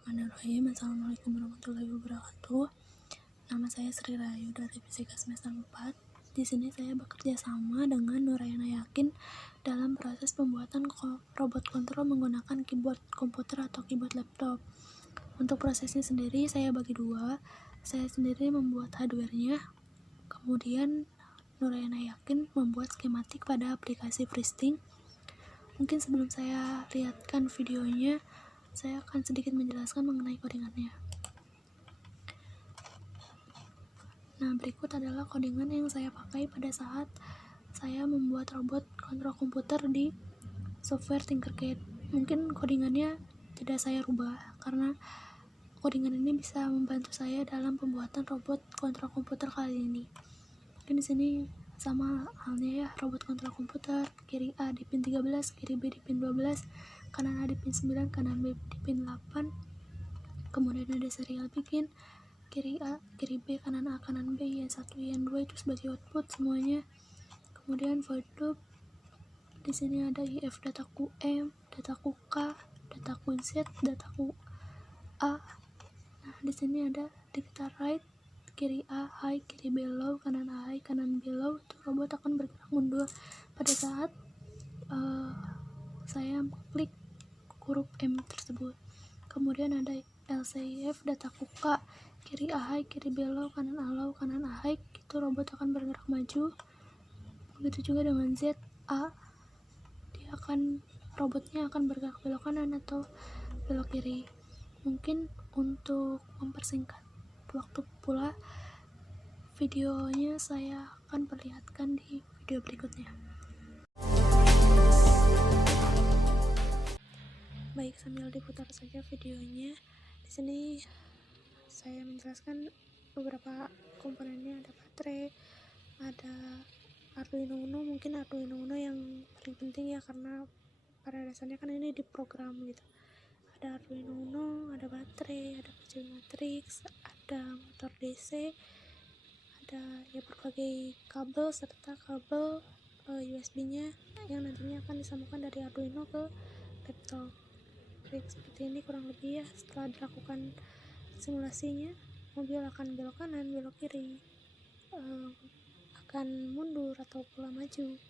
Bismillahirrahmanirrahim. Assalamualaikum warahmatullahi wabarakatuh. Nama saya Sri Rahayu dari Fisika semester 4. Di sini saya bekerja sama dengan Nurayana Yakin dalam proses pembuatan robot kontrol menggunakan keyboard komputer atau keyboard laptop. Untuk prosesnya sendiri saya bagi dua. Saya sendiri membuat hardware-nya, kemudian Nurayana Yakin membuat skematik pada aplikasi FreeString. Mungkin sebelum saya lihatkan videonya, saya akan sedikit menjelaskan mengenai codingannya. Nah, berikut adalah codingan yang saya pakai pada saat saya membuat robot kontrol komputer di software Tinkercad. Mungkin codingannya tidak saya rubah karena codingan ini bisa membantu saya dalam pembuatan robot kontrol komputer kali ini. Mungkin di sini sama halnya ya, robot kontrol komputer, kiri A di pin 13, kiri B di pin 12, kanan A di pin 9, kanan B di pin 8. Kemudian ada serial bikin, kiri A, kiri B, kanan A, kanan B, Y1, Y2 itu sebagai output semuanya. Kemudian void loop. Di sini ada if dataku M, dataku K, dataku Z, dataku A. Nah, di sini ada diktar right, kiri A high, kiri B low, kanan A high, kanan B low. Itu robot akan bergerak mundur pada saat saya klik huruf M tersebut. Kemudian ada LCIF dataku K, kiri A high, kiri B low, kanan A low, kanan A high. Itu robot akan bergerak maju. Begitu juga dengan Z A, robotnya akan bergerak belok kanan atau belok kiri. Mungkin untuk mempersingkat waktu pula, videonya saya akan perlihatkan di video berikutnya. Baik, sambil diputar saja videonya. Di sini saya menjelaskan beberapa komponennya. Ada baterai, ada Arduino Uno. Mungkin Arduino Uno yang paling penting ya, karena pada dasarnya kan ini diprogram gitu. Ada Arduino Uno, ada baterai, ada PCB matrix, ada motor DC, ada ya berbagai kabel serta kabel USB-nya yang nantinya akan disambungkan dari Arduino ke laptop. Baik, seperti ini kurang lebih ya. Setelah dilakukan simulasinya, mobil akan belok kanan, belok kiri, akan mundur atau pula maju.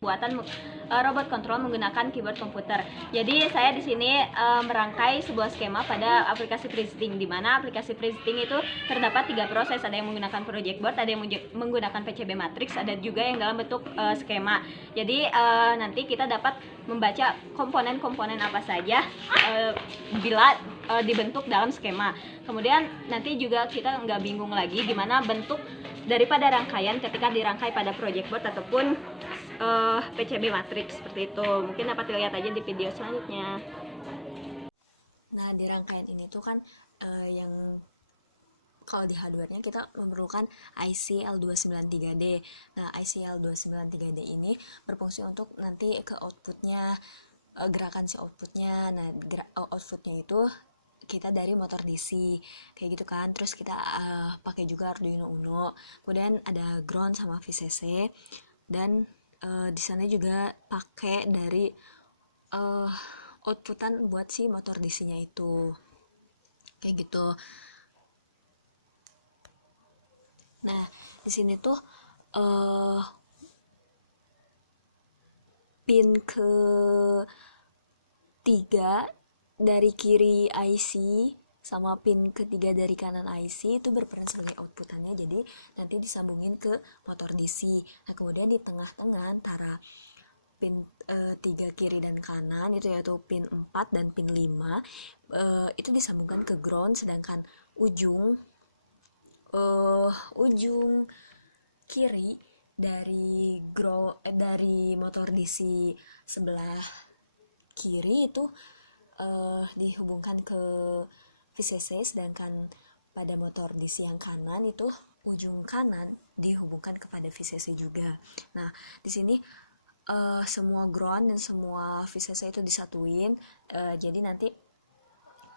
Buatan robot kontrol menggunakan keyboard komputer. Jadi saya di sini merangkai sebuah skema pada aplikasi FreeString, di mana aplikasi FreeString itu terdapat 3 proses. Ada yang menggunakan project board, ada yang menggunakan PCB matrix, ada juga yang dalam bentuk skema. Jadi nanti kita dapat membaca komponen-komponen apa saja bila dibentuk dalam skema. Kemudian nanti juga kita nggak bingung lagi gimana bentuk daripada rangkaian ketika dirangkai pada project board ataupun PCB matrix seperti itu. Mungkin dapat dilihat aja di video selanjutnya. Nah, di rangkaian ini tuh kan yang kalau di hardware-nya kita memerlukan IC L293D. Nah, IC L293D ini berfungsi untuk nanti ke outputnya, gerakan si outputnya. Nah, outputnya itu kita dari motor DC kayak gitu kan. Terus kita pakai juga Arduino Uno. Kemudian ada ground sama VCC, dan di sana juga pakai dari outputan buat si motor DC-nya itu kayak gitu. Nah, di sini tuh pin ke 3 dari kiri IC sama pin ketiga dari kanan IC itu berperan sebagai outputannya, jadi nanti disambungin ke motor DC. Nah, kemudian di tengah-tengah antara pin 3 kiri dan kanan itu yaitu pin 4 dan pin 5 itu disambungkan ke ground, sedangkan ujung kiri dari dari motor DC sebelah kiri itu dihubungkan ke VCC, sedangkan pada motor DC yang kanan itu ujung kanan dihubungkan kepada VCC juga. Nah, di sini semua ground dan semua VCC itu disatuin, jadi nanti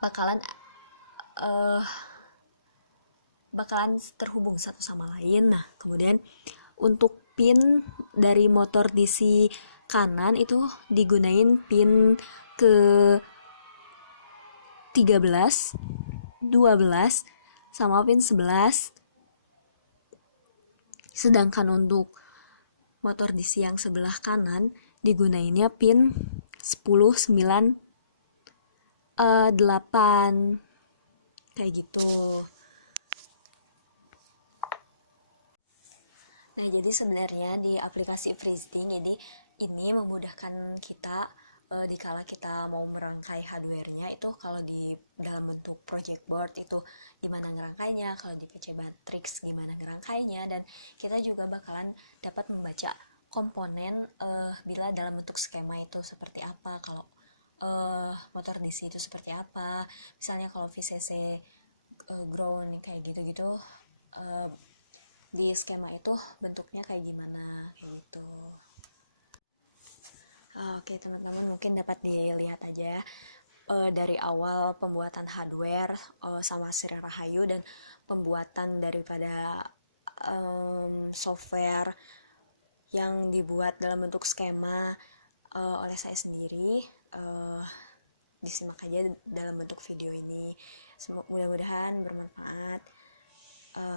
bakalan terhubung satu sama lain. Nah, kemudian untuk pin dari motor DC kanan itu digunain pin ke 13, 12, sama pin 11. Sedangkan untuk motor DC yang sebelah kanan digunainnya pin 10, 9, 8 kayak gitu. Nah, jadi sebenarnya di aplikasi FreeSync ini memudahkan kita dikala kita mau merangkai hardware-nya itu. Kalau di dalam bentuk project board itu gimana ngerangkainya, kalau di PC Matrix gimana ngerangkainya, dan kita juga bakalan dapat membaca komponen bila dalam bentuk skema itu seperti apa, kalau motor DC itu seperti apa, misalnya kalau VCC ground kayak gitu-gitu, di skema itu bentuknya kayak gimana kayak gitu. Oke teman-teman, mungkin dapat dilihat aja dari awal pembuatan hardware sama Sri Rahayu, dan pembuatan daripada software yang dibuat dalam bentuk skema oleh saya sendiri. Disimak aja dalam bentuk video ini, mudah-mudahan bermanfaat.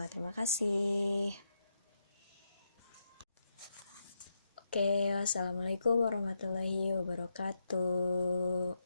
Terima kasih. Oke, wassalamualaikum warahmatullahi wabarakatuh.